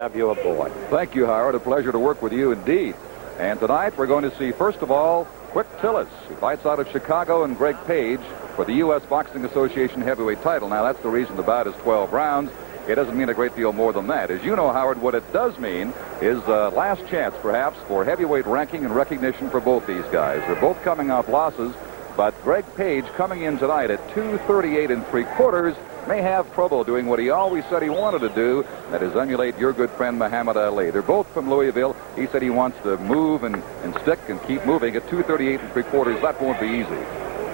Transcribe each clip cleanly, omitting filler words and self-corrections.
Have you aboard. Thank you, Howard. A pleasure to work with you indeed. And tonight we're going to see, first of all, Quick Tillis, who fights out of Chicago, and Greg Page for the U.S. Boxing Association heavyweight title. Now, that's the reason the bout is 12 rounds. It doesn't mean a great deal more than that. As you know, Howard, what it does mean is last chance, perhaps, for heavyweight ranking and recognition for both these guys. They're both coming off losses, but Greg Page, coming in tonight at 238 3/4, may have trouble doing what he always said he wanted to do, that is emulate your good friend Muhammad Ali. They're both from Louisville. He said he wants to move and stick and keep moving. At 238 3/4, that won't be easy.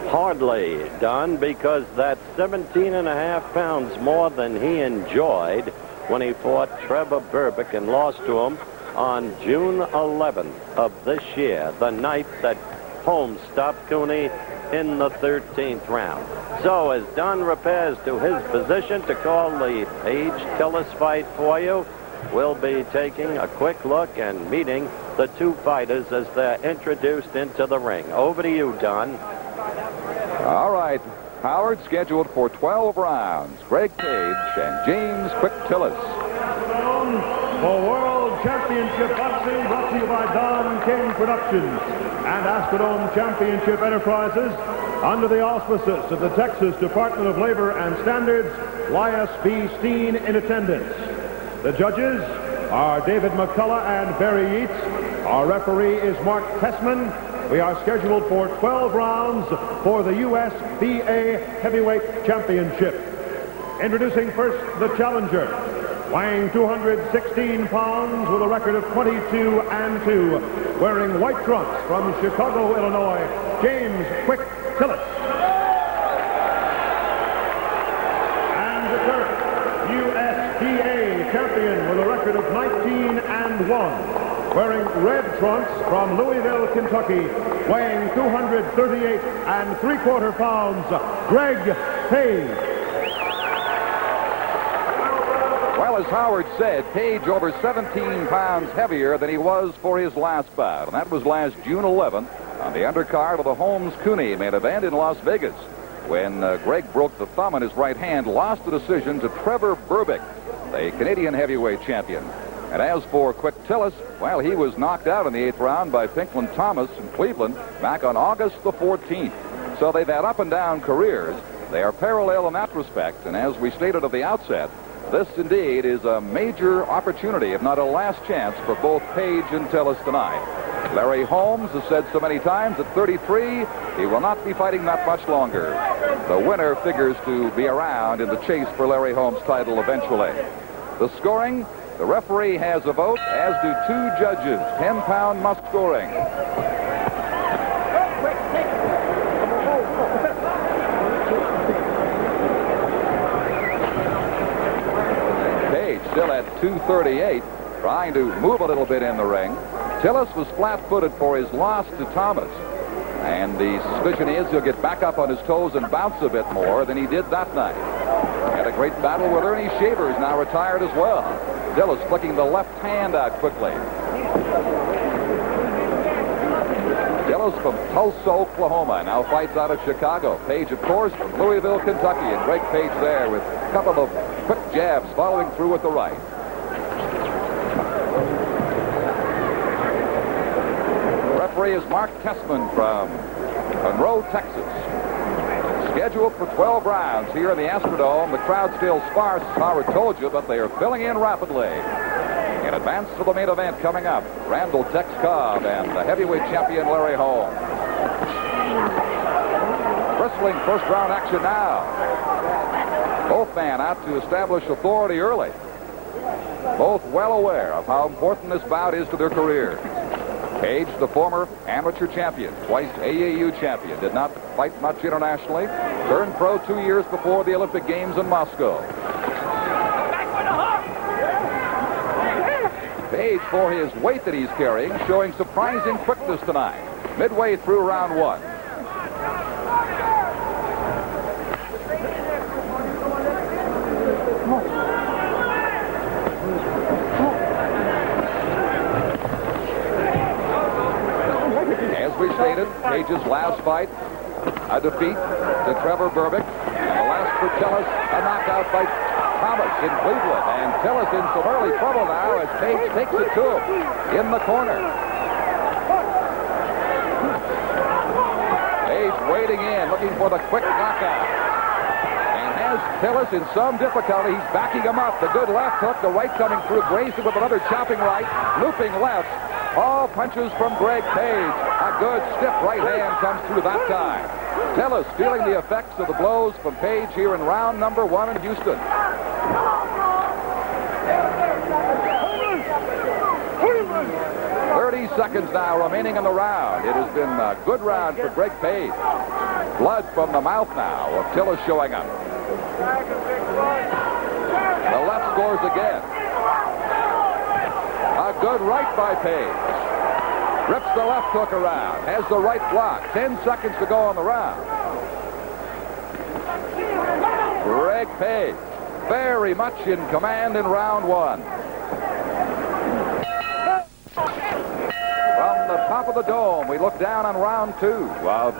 Hardly done, because that's 17.5 pounds more than he enjoyed when he fought Trevor Berbick and lost to him on June 11th of this year, the night that Holmes stopped Cooney in the 13th round. So as Don repairs to his position to call the Page-Tillis fight for you, we'll be taking a quick look and meeting the two fighters as they're introduced into the ring. Over to you, Don. All right, Howard, scheduled for 12 rounds. Greg Page and James Quick Tillis. For World Championship Boxing, brought to you by Don King Productions and Astrodome Championship Enterprises, under the auspices of the Texas Department of Labor and Standards, Elias B. Steen in attendance. The judges are David McCullough and Barry Yeats. Our referee is Mark Tessman. We are scheduled for 12 rounds for the USBA Heavyweight Championship. Introducing first the challenger, weighing 216 pounds with a record of 22-2, wearing white trunks from Chicago, Illinois, James Quick Tillis. And the third, USBA champion with a record of 19-1. Wearing red trunks from Louisville, Kentucky, weighing 238 3/4 pounds, Greg Page. Well, as Howard said, Page over 17 pounds heavier than he was for his last bout, and that was last June 11th on the undercard of the Holmes-Cooney main event in Las Vegas, when Greg broke the thumb on his right hand, lost the decision to Trevor Berbick, the Canadian heavyweight champion. And as for Quick Tillis, well, he was knocked out in the 8th round by Pinklon Thomas in Cleveland back on August the 14th. So they've had up and down careers. They are parallel in that respect. And as we stated at the outset, this indeed is a major opportunity, if not a last chance, for both Page and Tillis tonight. Larry Holmes has said so many times at 33, he will not be fighting that much longer. The winner figures to be around in the chase for Larry Holmes' title eventually. The scoring, the referee has a vote, as do two judges. 10-pound must scoring. Page still at 238, trying to move a little bit in the ring. Tillis was flat-footed for his loss to Thomas. And the suspicion is he'll get back up on his toes and bounce a bit more than he did that night. Had a great battle with Ernie Shavers, now retired as well. Tillis flicking the left hand out quickly. Tillis from Tulsa, Oklahoma, now fights out of Chicago. Page, of course, from Louisville, Kentucky, and Greg Page there with a couple of quick jabs following through with the right. The referee is Mark Tessman from Monroe, Texas. Scheduled for 12 rounds here in the Astrodome. The crowd still sparse, as Howard told you, but they are filling in rapidly. In advance to the main event coming up, Randall Tex Cobb and the heavyweight champion Larry Holmes. Bristling first round action now. Both men out to establish authority early. Both well aware of how important this bout is to their careers. Page, the former amateur champion, twice AAU champion, did not fight much internationally. Turned pro 2 years before the Olympic Games in Moscow. Page, for his weight that he's carrying, showing surprising quickness tonight, midway through round one. Stated, Page's last fight, a defeat to Trevor Berbick, and the last for Tillis, a knockout by Thomas in Cleveland. And Tillis in some early trouble now as Page takes it to him in the corner. Page waiting in, looking for the quick knockout. And has Tillis in some difficulty. He's backing him up. The good left hook, the right coming through. Grayson with another chopping right, looping left. All punches from Greg Page. A good stiff right hand comes through that time. Tillis feeling the effects of the blows from Page here in round number 1 in Houston. 30 seconds now remaining in the round. It has been a good round for Greg Page. Blood from the mouth now of Tillis showing up. The left scores again. A good right by Page. Rips the left hook around. Has the right block. 10 seconds to go on the round. Greg Page very much in command in round 1. From the top of the dome, we look down on round 2.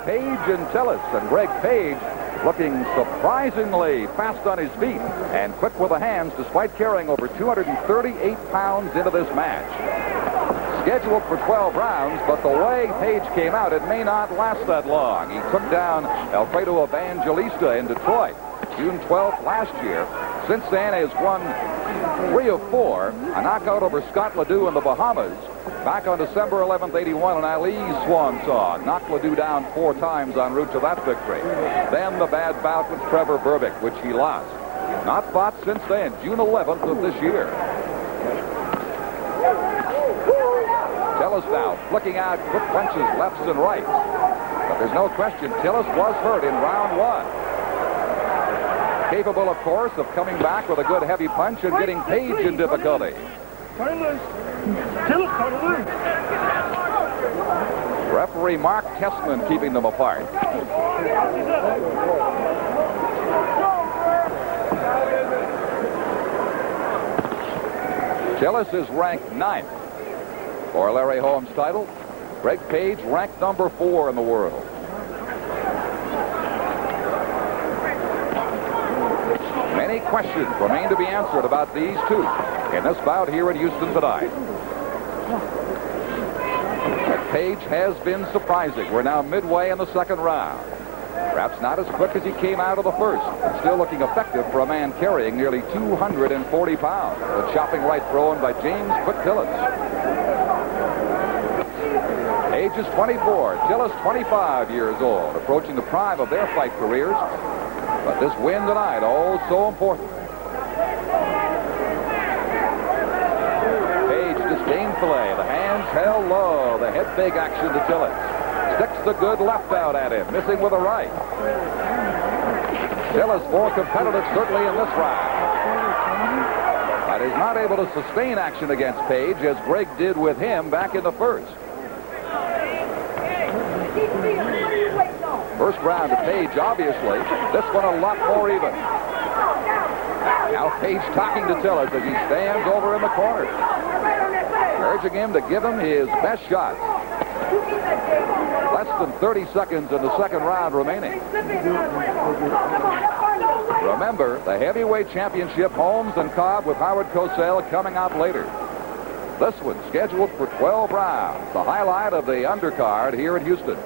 Page and Tillis, and Greg Page looking surprisingly fast on his feet and quick with the hands despite carrying over 238 pounds into this match. Scheduled for 12 rounds, but the way Page came out, it may not last that long. He took down Alfredo Evangelista in Detroit June 12th last year. Since then has won 3 of 4, a knockout over Scott Ledoux in the Bahamas. Back on December 11th, 81, an Ali's swan song. Knocked Ledoux down 4 times en route to that victory. Then the bad bout with Trevor Berbick, which he lost. Not fought since then, June 11th of this year. Tillis now flicking out quick punches lefts and rights. But there's no question Tillis was hurt in round 1. Capable, of course, of coming back with a good heavy punch and getting Page in difficulty. Referee Mark Tessman keeping them apart. Tillis is ranked 9th for Larry Holmes' title. Greg Page ranked number 4 in the world. Many questions remain to be answered about these two in this bout here in Houston tonight. But Page has been surprising. We're now midway in the second round. Perhaps not as quick as he came out of the first, but still looking effective for a man carrying nearly 240 pounds. The chopping right thrown by James Quick Tillis. Page is 24, Tillis 25 years old, approaching the prime of their fight careers. But this win tonight, oh, so important. Page disdainfully, the hands held low, the head fake action to Tillis. Sticks the good left out at him, missing with a right. Tillis more competitive certainly in this round. But is not able to sustain action against Page as Greg did with him back in the first. First round to Page, obviously. This one a lot more even. Now Page talking to Tillis as he stands over in the corner, urging him to give him his best shots. Less than 30 seconds in the second round remaining. Remember, the heavyweight championship, Holmes and Cobb with Howard Cosell coming out later. This one scheduled for 12 rounds, the highlight of the undercard here in Houston.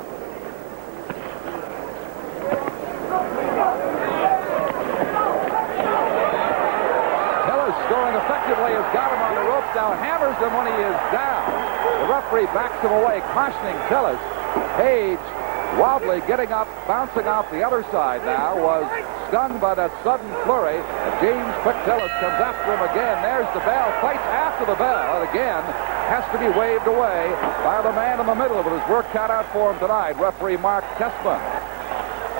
Scoring effectively has got him on the ropes now, hammers him when he is down. The referee backs him away, cautioning Tillis. Page wobbly, getting up, bouncing off the other side now, was stunned by that sudden flurry. And James Quick Tillis comes after him again. There's the bell, fights after the bell, and again has to be waved away by the man in the middle with his work cut out for him tonight, referee Mark Tessman.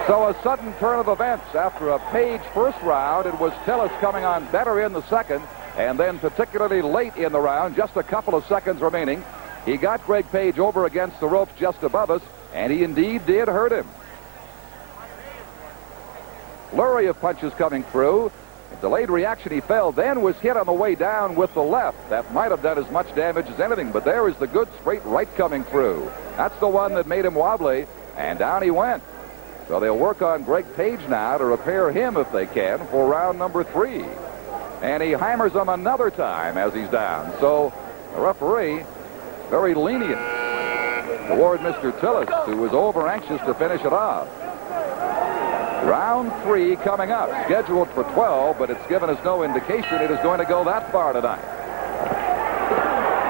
So a sudden turn of events after a Page first round. It was Tillis coming on better in the second, and then particularly late in the round, just a couple of seconds remaining, he got Greg Page over against the ropes just above us, and he indeed did hurt him. Flurry of punches coming through. Delayed reaction, he fell, then was hit on the way down with the left. That might have done as much damage as anything, but there is the good straight right coming through. That's the one that made him wobbly, and down he went. So they'll work on Greg Page now to repair him if they can for round number 3. and he hammers him another time as he's down. So the referee very lenient toward Mr. Tillis, who was over anxious to finish it off. Round 3 coming up, scheduled for 12, but it's given us no indication it is going to go that far tonight.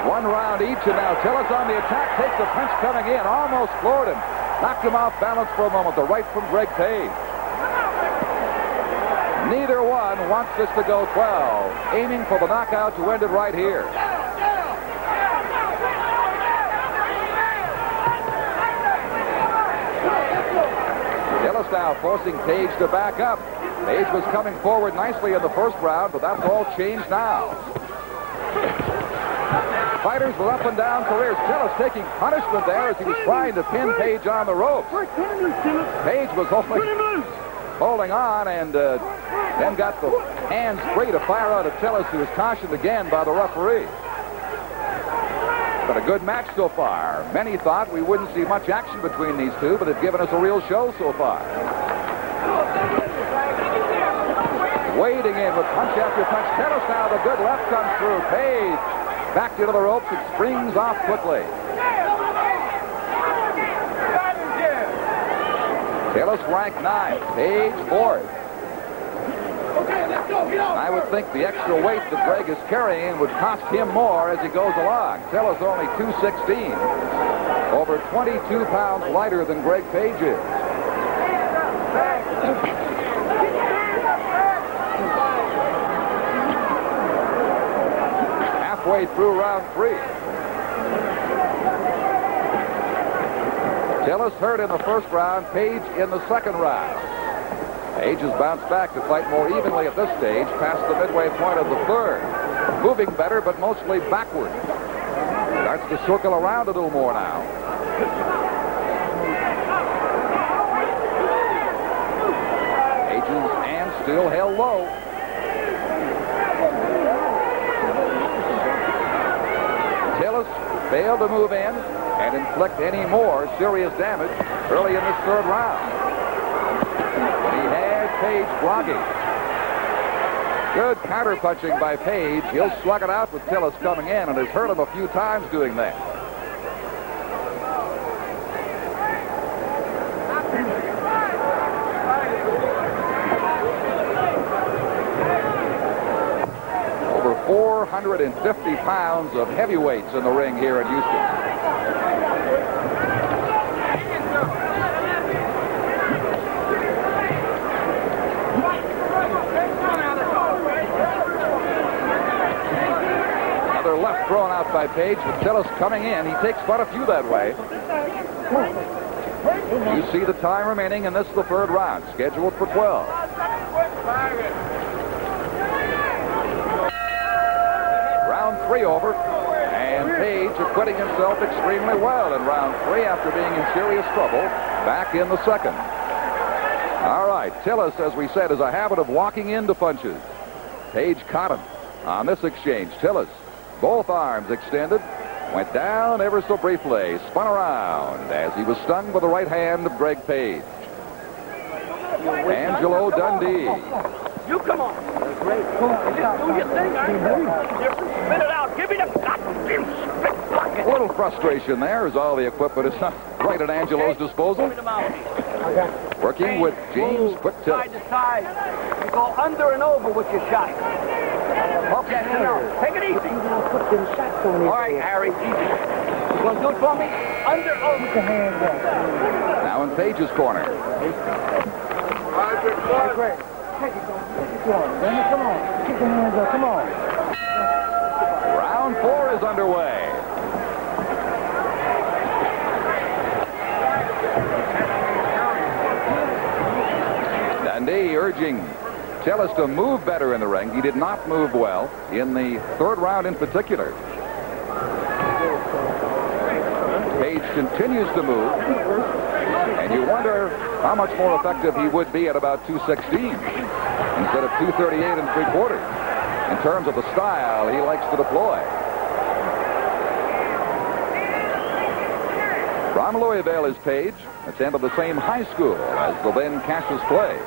1 round each, and now Tillis on the attack, takes a punch coming in, almost floored him, knocked him off balance for a moment. The right from Greg Page. Neither one wants this to go 12, aiming for the knockout to end it right here. Tillis now forcing Page to back up. Page was coming forward nicely in the first round, but that's all changed now. Fighters with up and down careers. Tillis taking punishment there as he was trying to pin Page on the ropes. Page was holding on and then got the hands free to fire out at Tillis, who was cautioned again by the referee. But a good match so far. Many thought we wouldn't see much action between these two, but they've given us a real show so far. Wading in with punch after punch. Tillis now, the good left comes through. Page back into the ropes. It springs off quickly. Tillis ranked 9. Page 4th. I would think the extra weight that Greg is carrying would cost him more as he goes along. Tillis only 216. Over 22 pounds lighter than Greg Page is. Halfway through round 3. Tillis hurt in the first round, Page in the second round. Page has bounced back to fight more evenly at this stage, past the midway point of the third. Moving better, but mostly backward. Starts to circle around a little more now. Page's hands still held low. Tillis failed to move in and inflict any more serious damage early in this third round. He has Page blocking. Good counter-punching by Page. He'll slug it out with Tillis coming in, and has hurt him a few times doing that. Over 450 pounds of heavyweights in the ring here in Houston. Thrown out by Page, with Tillis coming in. He takes quite a few that way. You see the time remaining, and this is the third round, scheduled for 12. Round 3 over, and Page acquitting himself extremely well in round 3 after being in serious trouble back in the second. All right, Tillis, as we said, has a habit of walking into punches. Page caught him on this exchange. Tillis, both arms extended, went down ever so briefly, spun around as he was stung by the right hand of Greg Page. Angelo Dundee. You come on. Great. Just do your thing. I ain't different. Spit it out. Give me the goddamn spit bucket. A little frustration there as all the equipment is not right at Angelo's disposal. Working with James Quick Tillis. Side to side. You go under and over with your shot. Okay, now, take it easy. All right, Harry, easy. You going to do it for me? Under, over. Now in Page's corner. Great. Take it on. Come on. Keep your hands up. Come on. Round 4 is underway. Dundee urging Tillis to move better in the ring. He did not move well in the third round in particular. Page continues to move, and you wonder how much more effective he would be at about 216 instead of 238 3/4 in terms of the style he likes to deploy. From Louisville is Page, attended the same high school as the then Cassius Clay.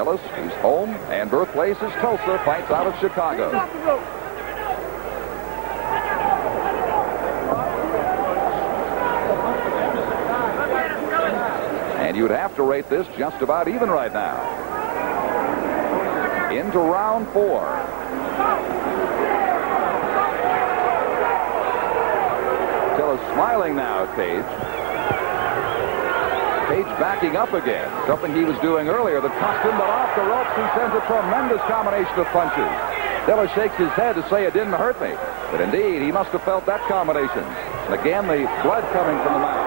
Tillis, whose home and birthplace is Tulsa, fights out of Chicago. And you'd have to rate this just about even right now. Into round 4. Tillis smiling now at Page. Page backing up again, something he was doing earlier that cost him, but off the ropes he sends a tremendous combination of punches. Tillis shakes his head to say it didn't hurt me, but indeed he must have felt that combination. And again, the blood coming from the mouth.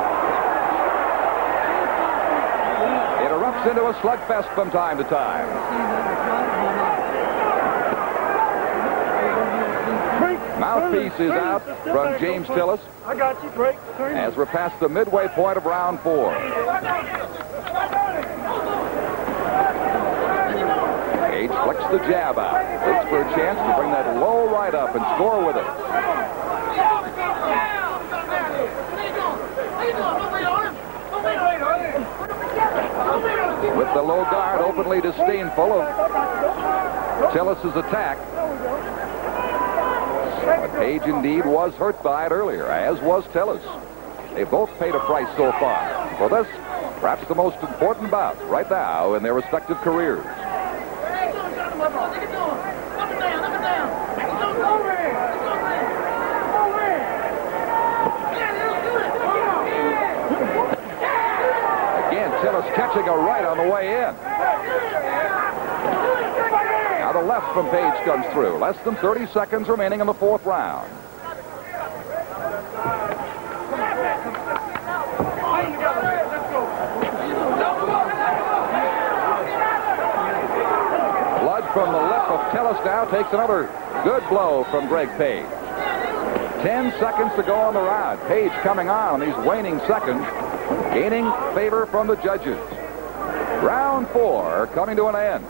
It erupts into a slugfest from time to time. Mouthpiece is out from James Tillis. I got you, Drake. As we're past the midway point of round 4. Page flicks the jab out. Waits for a chance to bring that low right up and score with it. With the low guard openly disdainful of Tillis' attack. But Page indeed was hurt by it earlier, as was Tillis. They both paid a price so far. For this, perhaps the most important bout right now in their respective careers. Again, Tillis catching a right on the way in. Now the left from Page comes through. Less than 30 seconds remaining in the 4th round. Blood from the lip of Tillis now takes another good blow from Greg Page. 10 seconds to go on the round. Page coming on these waning seconds, gaining favor from the judges. Round 4 coming to an end.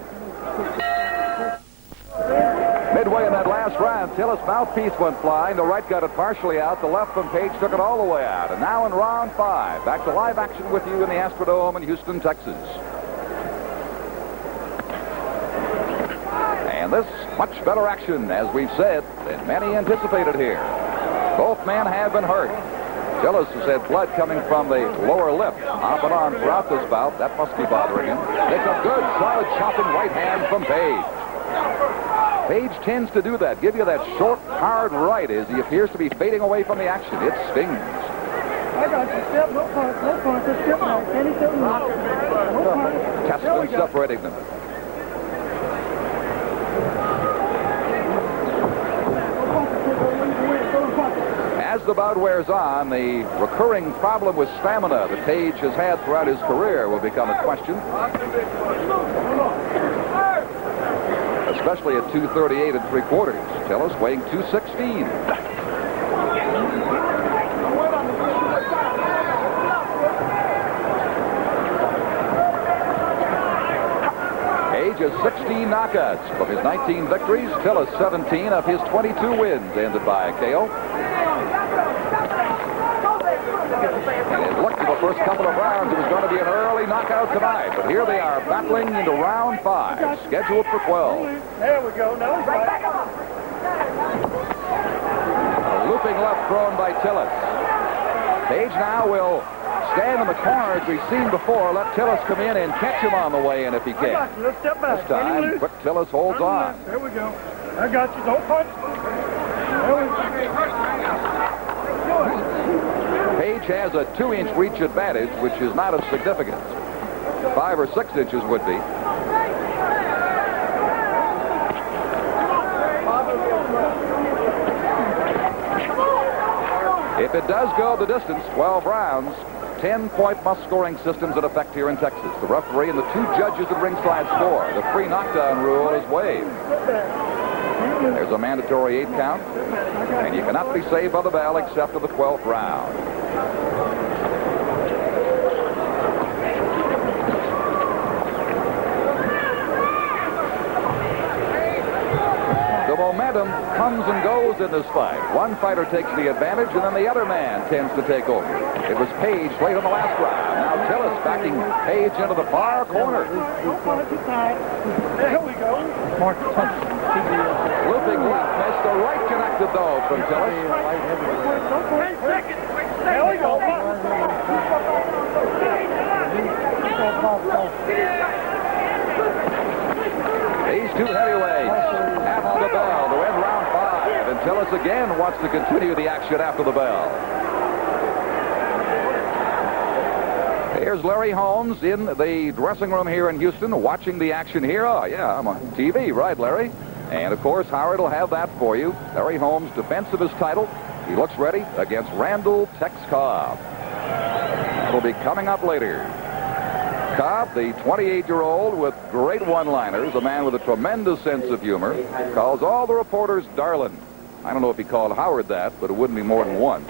Midway in that last round, Tillis' mouthpiece went flying. The right got it partially out. The left from Page took it all the way out. And now in round 5, back to live action with you in the Astrodome in Houston, Texas. And this much better action, as we've said, than many anticipated here. Both men have been hurt. Tillis has had blood coming from the lower lip off and on throughout this bout. That must be bothering him. It's a good, solid, chopping right hand from Page. Page tends to do that, give you that short, hard right as he appears to be fading away from the action. It stings. I got you. Step, no punch, just step now. Any step now. No punch. Testing separating them. As the bout wears on, the recurring problem with stamina that Page has had throughout his career will become a question. Especially at 238 3/4. Tillis weighing 216. Page has 16 knockouts from his 19 victories. Tillis 17 of his 22 wins ended by a KO. And it looked for the first couple of rounds it was going to be an early knockout tonight. But here they are battling into round 5, scheduled for 12. There we go. Now he's right. A looping left thrown by Tillis. Page now will stand in the corner as we've seen before. Let Tillis come in and catch him on the way in if he can. Let's step back. This time, quick Tillis holds on. There we go. I got you. Don't punch. There we go. Page has a 2-inch reach advantage, which is not of significance. 5 or 6 inches would be. If it does go the distance, 12 rounds, 10-point must-scoring systems in effect here in Texas. The referee and the 2 judges at ringside score. The free knockdown rule is waived. There's a mandatory 8 count, and you cannot be saved by the bell except in the 12th round. The momentum momentum comes and goes in this fight. One fighter takes the advantage, and then the other man tends to take over. It was Page late in the last round. Now Tillis backing Page into the far corner. There we go. Looping left, missed. The right connected, though, from Tillis. 10 seconds. There we go. These two heavyweights have on the bell to end round 5. And Tillis again wants to continue the action after the bell. Here's Larry Holmes in the dressing room here in Houston watching the action here. Oh, yeah, I'm on TV. Right, Larry? And, of course, Howard will have that for you. Larry Holmes, defense of his title. He looks ready against Randall Tex Cobb. That'll be coming up later. Cobb, the 28-year-old with great one-liners, a man with a tremendous sense of humor, calls all the reporters darling. I don't know if he called Howard that, but it wouldn't be more than once.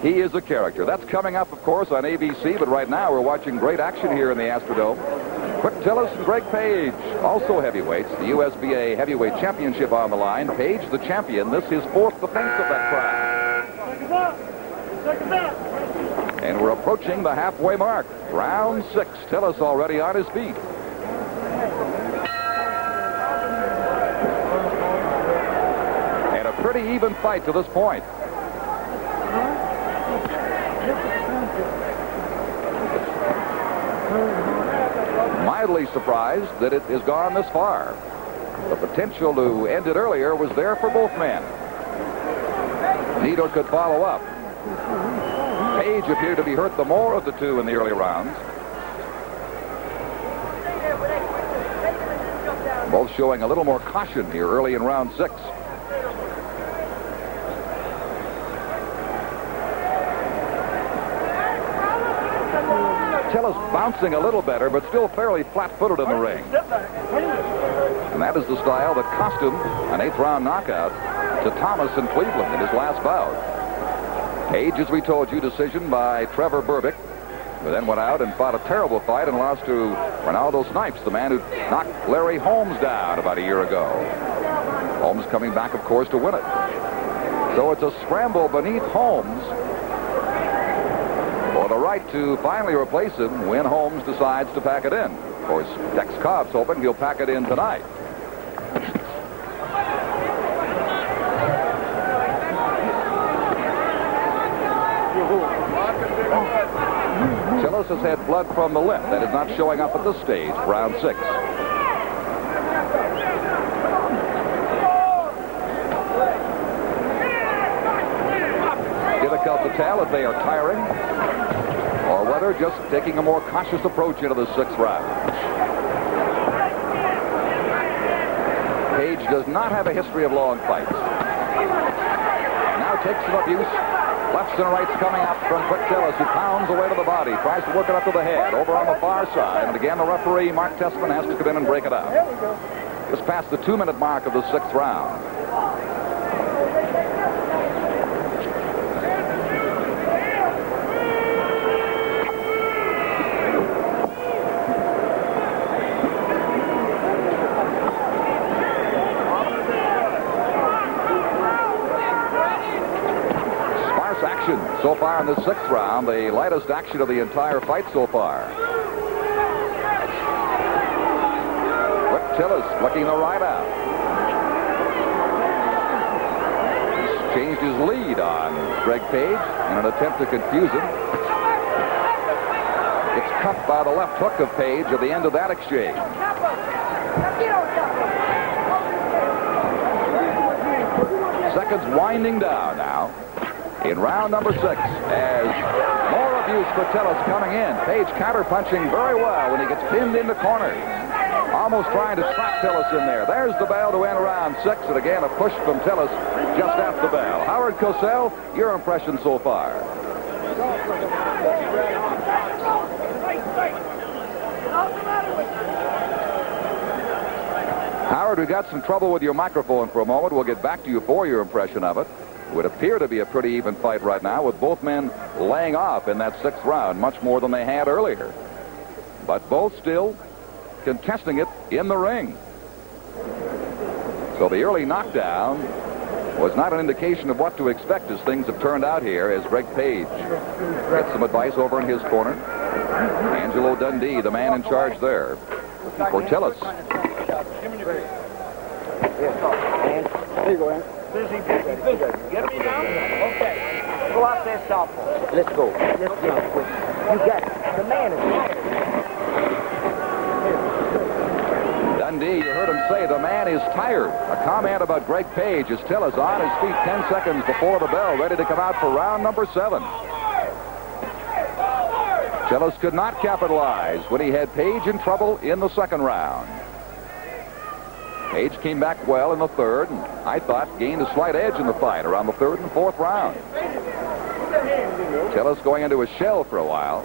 He is a character. That's coming up, of course, on ABC, but right now we're watching great action here in the Astrodome. Quick Tillis and Greg Page, also heavyweights. The USBA Heavyweight Championship on the line. Page, the champion. This is 4th defense of that crown. And we're approaching the halfway mark. Round 6. Tillis already on his feet. And a pretty even fight to this point. Mildly surprised that it has gone this far. The potential to end it earlier was there for both men. Neither could follow up. Page appeared to be hurt the more of the two in the early rounds. Both showing a little more caution here early in round 6. Tillis bouncing a little better, but still fairly flat-footed in the ring. And that is the style that cost him an 8th-round knockout to Thomas in Cleveland in his last bout. Page, as we told you, decision by Trevor Berbick, who then went out and fought a terrible fight and lost to Ronaldo Snipes, the man who knocked Larry Holmes down about a year ago. Holmes coming back, of course, to win it. So it's a scramble beneath Holmes for the right to finally replace him when Holmes decides to pack it in. Of course, Tex Cobb's hoping he'll pack it in tonight. Tillis has had blood from the lip. That is not showing up at this stage, round 6. Difficult to tell if they are tiring or whether just taking a more cautious approach into the 6th round. Page does not have a history of long fights. Now takes some abuse. Lefts and rights coming up from Quick Tillis, who pounds away to the body, tries to work it up to the head, over on the far side. And again, the referee, Mark Tessman, has to come in and break it up. Just past the 2-minute mark of the 6th round. So far in the 6th round, the lightest action of the entire fight so far. Quick Tillis flicking the right out. He's changed his lead on Greg Page in an attempt to confuse him. It's cuffed by the left hook of Page at the end of that exchange. Seconds winding down now. In round number 6, as more abuse for Tillis coming in. Page counter-punching very well when he gets pinned into corners. Almost trying to trap Tillis in there. There's the bell to end round 6, and again a push from Tillis just after the bell. Howard Cosell, your impression so far? Howard, we got some trouble with your microphone for a moment. We'll get back to you for your impression of it. Would appear to be a pretty even fight right now, with both men laying off in that 6th round, much more than they had earlier. But both still contesting it in the ring. So the early knockdown was not an indication of what to expect as things have turned out here as Greg Page gets some advice over in his corner. Angelo Dundee, the man in charge there for Tillis. There you go, Aaron. Busy. Get me now? Okay. Go out there, southpaw. Let's go. Let's get it quick. You got it. The man is here. Dundee, you heard him say the man is tired. A comment about Greg Page as Tillis on his feet 10 seconds before the bell, ready to come out for round number 7. Tillis could not capitalize when he had Page in trouble in the second round. Page came back well in the third, and I thought gained a slight edge in the fight around the third and fourth round. Tillis going into a shell for a while.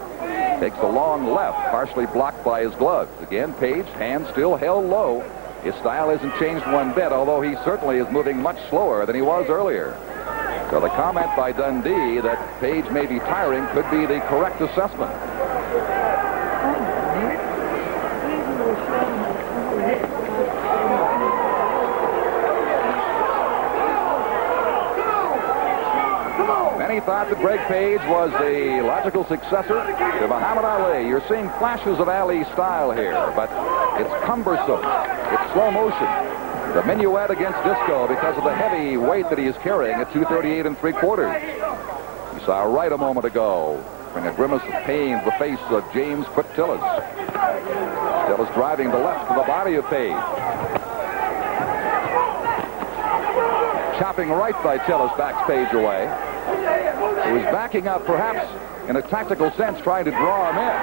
Takes a long left, partially blocked by his gloves. Again, Page, hand still held low. His style hasn't changed one bit, although he certainly is moving much slower than he was earlier. So the comment by Dundee that Page may be tiring could be the correct assessment. Many thought that Greg Page was the logical successor to Muhammad Ali. You're seeing flashes of Ali's style here, but it's cumbersome. It's slow motion. The minuet against disco because of the heavy weight that he is carrying at 238 3/4. You saw right a moment ago bring a grimace of pain to the face of James Quick Tillis. Tillis driving the left to the body of Page. Chopping right by Tillis backs Page away. He was backing up, perhaps in a tactical sense, trying to draw him in.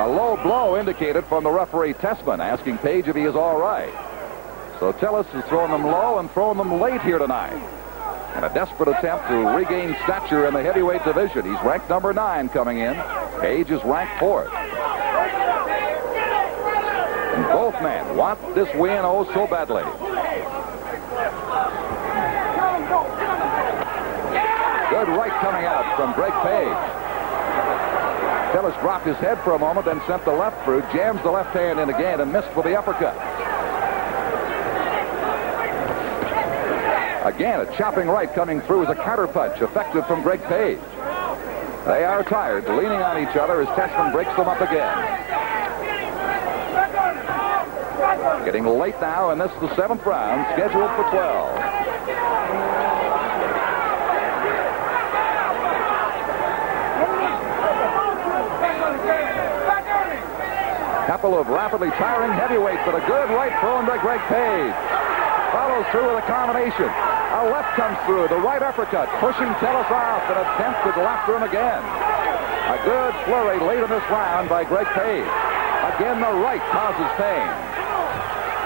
A low blow indicated from the referee Tessman, asking Page if he is all right. So Tillis has thrown them low and thrown them late here tonight. In a desperate attempt to regain stature in the heavyweight division. He's ranked number 9 coming in. Page is ranked 4th. And both men want this win oh so badly. Good right coming out from Greg Page. Tillis dropped his head for a moment, then sent the left through, jams the left hand in again, and missed with the uppercut. Again, a chopping right coming through as a counter punch, effective from Greg Page. They are tired, leaning on each other as Tessman breaks them up again. Getting late now, and this is the 7th round, scheduled for 12. Couple of rapidly tiring heavyweights, but a good right thrown by Greg Page. Follows through with a combination. A left comes through, the right uppercut, pushing Tillis off, and attempts to go after him again. A good flurry late in this round by Greg Page. Again, the right causes pain.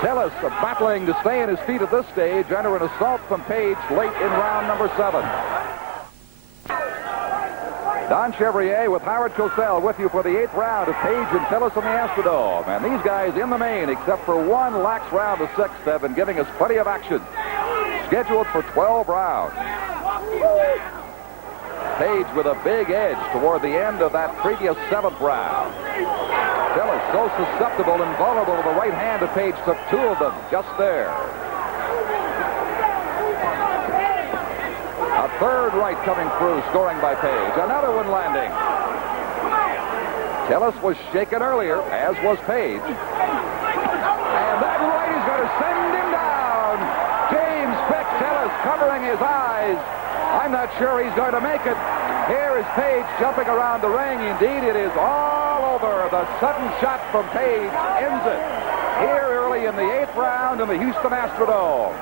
Tillis battling to stay on his feet at this stage under an assault from Page late in round number 7. Don Chevrier with Howard Cosell with you for the 8th round of Page and Tillis on the Astrodome. And these guys in the main, except for one lax round of 6th, have been giving us plenty of action. Scheduled for 12 rounds. Page with a big edge toward the end of that previous 7th round. Tillis so susceptible and vulnerable to the right hand of Page, took 2 of them just there. A third right coming through, scoring by Page. Another one landing. Tillis was shaken earlier, as was Page. And that right is going to send him down. James Quick Tillis covering his eyes. I'm not sure he's going to make it. Here is Page jumping around the ring. Indeed, it is all over. The sudden shot from Page ends it. Here early in the 8th round in the Houston Astrodome.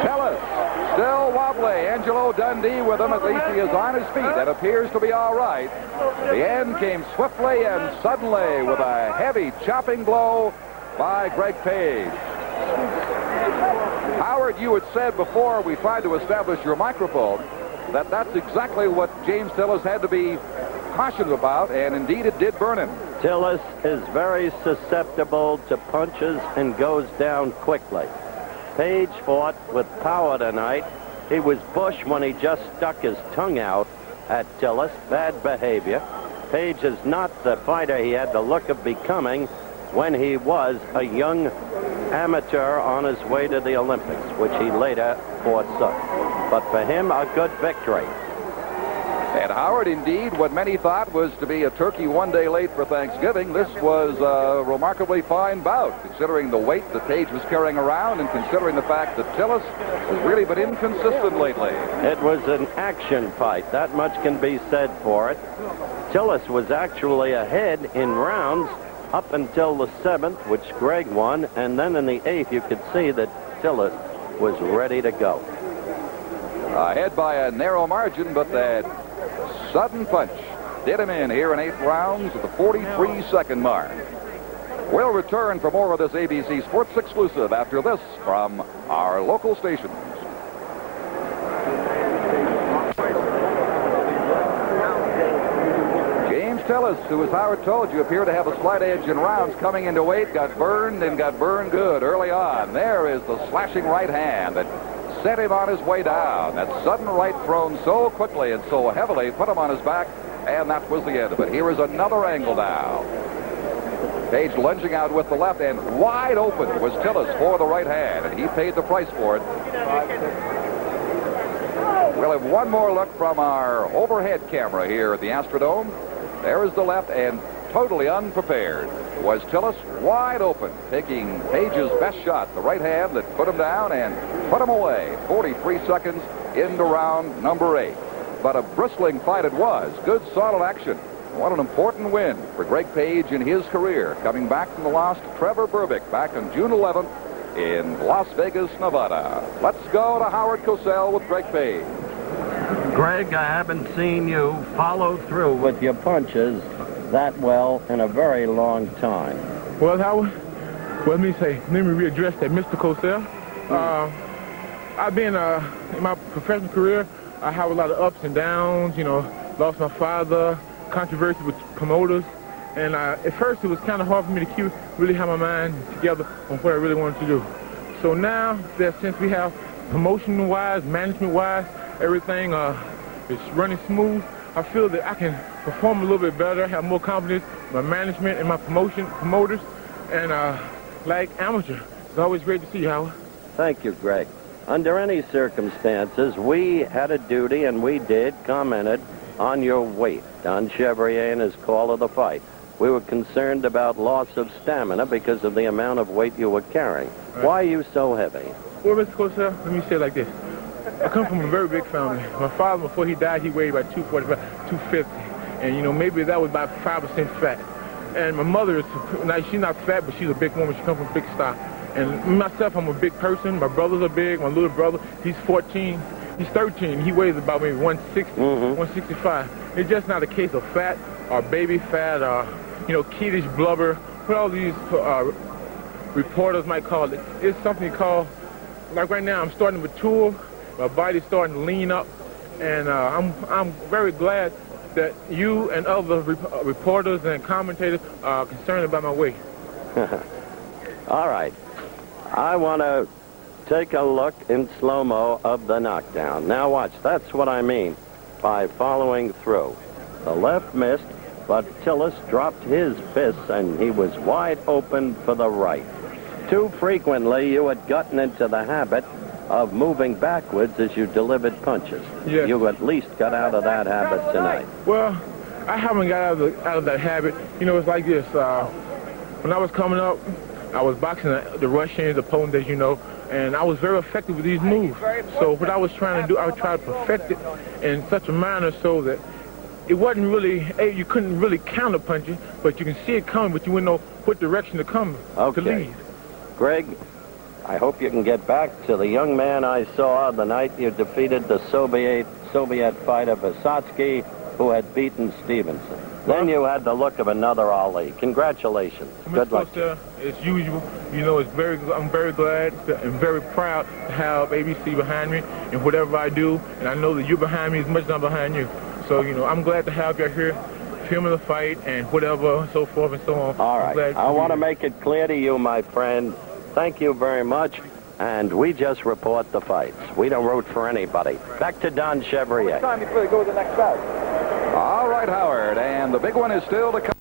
Tillis still wobbly. Angelo Dundee with him. At least he is on his feet and appears to be all right. The end came swiftly and suddenly with a heavy chopping blow by Greg Page. Howard, you had said before we tried to establish your microphone that that's exactly what James Tillis had to be cautioned about, and indeed it did burn him. Tillis is very susceptible to punches and goes down quickly. Page fought with power tonight. He was Bush when he just stuck his tongue out. at Tillis. Bad behavior. Page is not the fighter he had the look of becoming when he was a young amateur on his way to the Olympics, which he later forsook. But for him, a good victory. And Howard, indeed, what many thought was to be a turkey one day late for Thanksgiving, this was a remarkably fine bout, considering the weight that Page was carrying around and considering the fact that Tillis has really been inconsistent lately. It was an action fight. That much can be said for it. Tillis was actually ahead in rounds up until the 7th, which Greg won, and then in the 8th, you could see that Tillis was ready to go. Ahead by a narrow margin, but that sudden punch did him in here in 8 rounds at the 43-second mark. We'll return for more of this ABC Sports exclusive after this from our local stations. James Tillis, who, as Howard told you, appeared to have a slight edge in rounds coming into weight, got burned and got burned good early on. There is the slashing right hand that sent him on his way down. That sudden right thrown so quickly and so heavily put him on his back, and that was the end of it. Here is another angle now. Page lunging out with the left, and wide open was Tillis for the right hand, and he paid the price for it. We'll have one more look from our overhead camera here at the Astrodome. There is the left, and totally unprepared was Tillis, wide open, taking Page's best shot, the right hand that put him down and put him away. 43 seconds into round number 8. But a bristling fight it was. Good, solid action. What an important win for Greg Page in his career, coming back from the loss to Trevor Berbick back on June 11th in Las Vegas, Nevada. Let's go to Howard Cosell with Greg Page. Greg, I haven't seen you follow through with your punches that well in a very long time. Well, Howard, let me readdress that, Mr. Cosell. I've been, in my professional career, I have a lot of ups and downs, you know, lost my father, controversy with promoters, and at first it was kind of hard for me to really have my mind together on what I really wanted to do. So now that since we have promotion-wise, management-wise, everything is running smooth, I feel that I can perform a little bit better, have more confidence in my management and my promoters, and like amateur. It's always great to see you, Howard. Thank you, Greg. Under any circumstances, we had a duty, and we commented on your weight. Don Chevrier and his call of the fight. We were concerned about loss of stamina because of the amount of weight you were carrying. Right. Why are you so heavy? Well, Mr. Cosell, let me say it like this. I come from a very big family. My father, before he died, he weighed about 245, 250. And, you know, maybe that was about 5% fat. And my mother is, she's not fat, but she's a big woman. She comes from a big stock. And myself, I'm a big person. My brothers are big. My little brother, he's 14. He's 13. He weighs about maybe 160, 165. It's just not a case of fat or baby fat or, you know, kiddish blubber. What all these reporters might call it. It's something called, like right now, I'm starting to mature. My body's starting to lean up. And I'm very glad that you and other reporters and commentators are concerned about my weight. All right. I want to take a look in slow-mo of the knockdown. Now watch. That's what I mean by following through. The left missed, but Tillis dropped his fists, and he was wide open for the right. Too frequently, you had gotten into the habit of moving backwards as you delivered punches. Yes. You at least got out of that habit tonight. Well, I haven't got out of that habit. You know, it's like this. When I was coming up, I was boxing the Russians, opponents, as you know, and I was very effective with these moves. So what I was trying to do, I would try to perfect it in such a manner so that it wasn't really, you couldn't really counter punch it, but you can see it coming, but you wouldn't know what direction to come to lead. Greg, I hope you can get back to the young man I saw the night you defeated the Soviet fighter Vysotsky, who had beaten Stevenson. Then you had the look of another Ali. Congratulations. Good luck. As usual, you know, I'm very glad and very proud to have ABC behind me in whatever I do, and I know that you're behind me as much as I'm behind you. So, you know, I'm glad to have you here filming the fight and whatever, so forth and so on. All right. I want to make it clear to you, my friend, thank you very much, and we just report the fights. We don't root for anybody. Back to Don Chevrier. How much time before you go to the next bout? Howard. And the big one is still to come.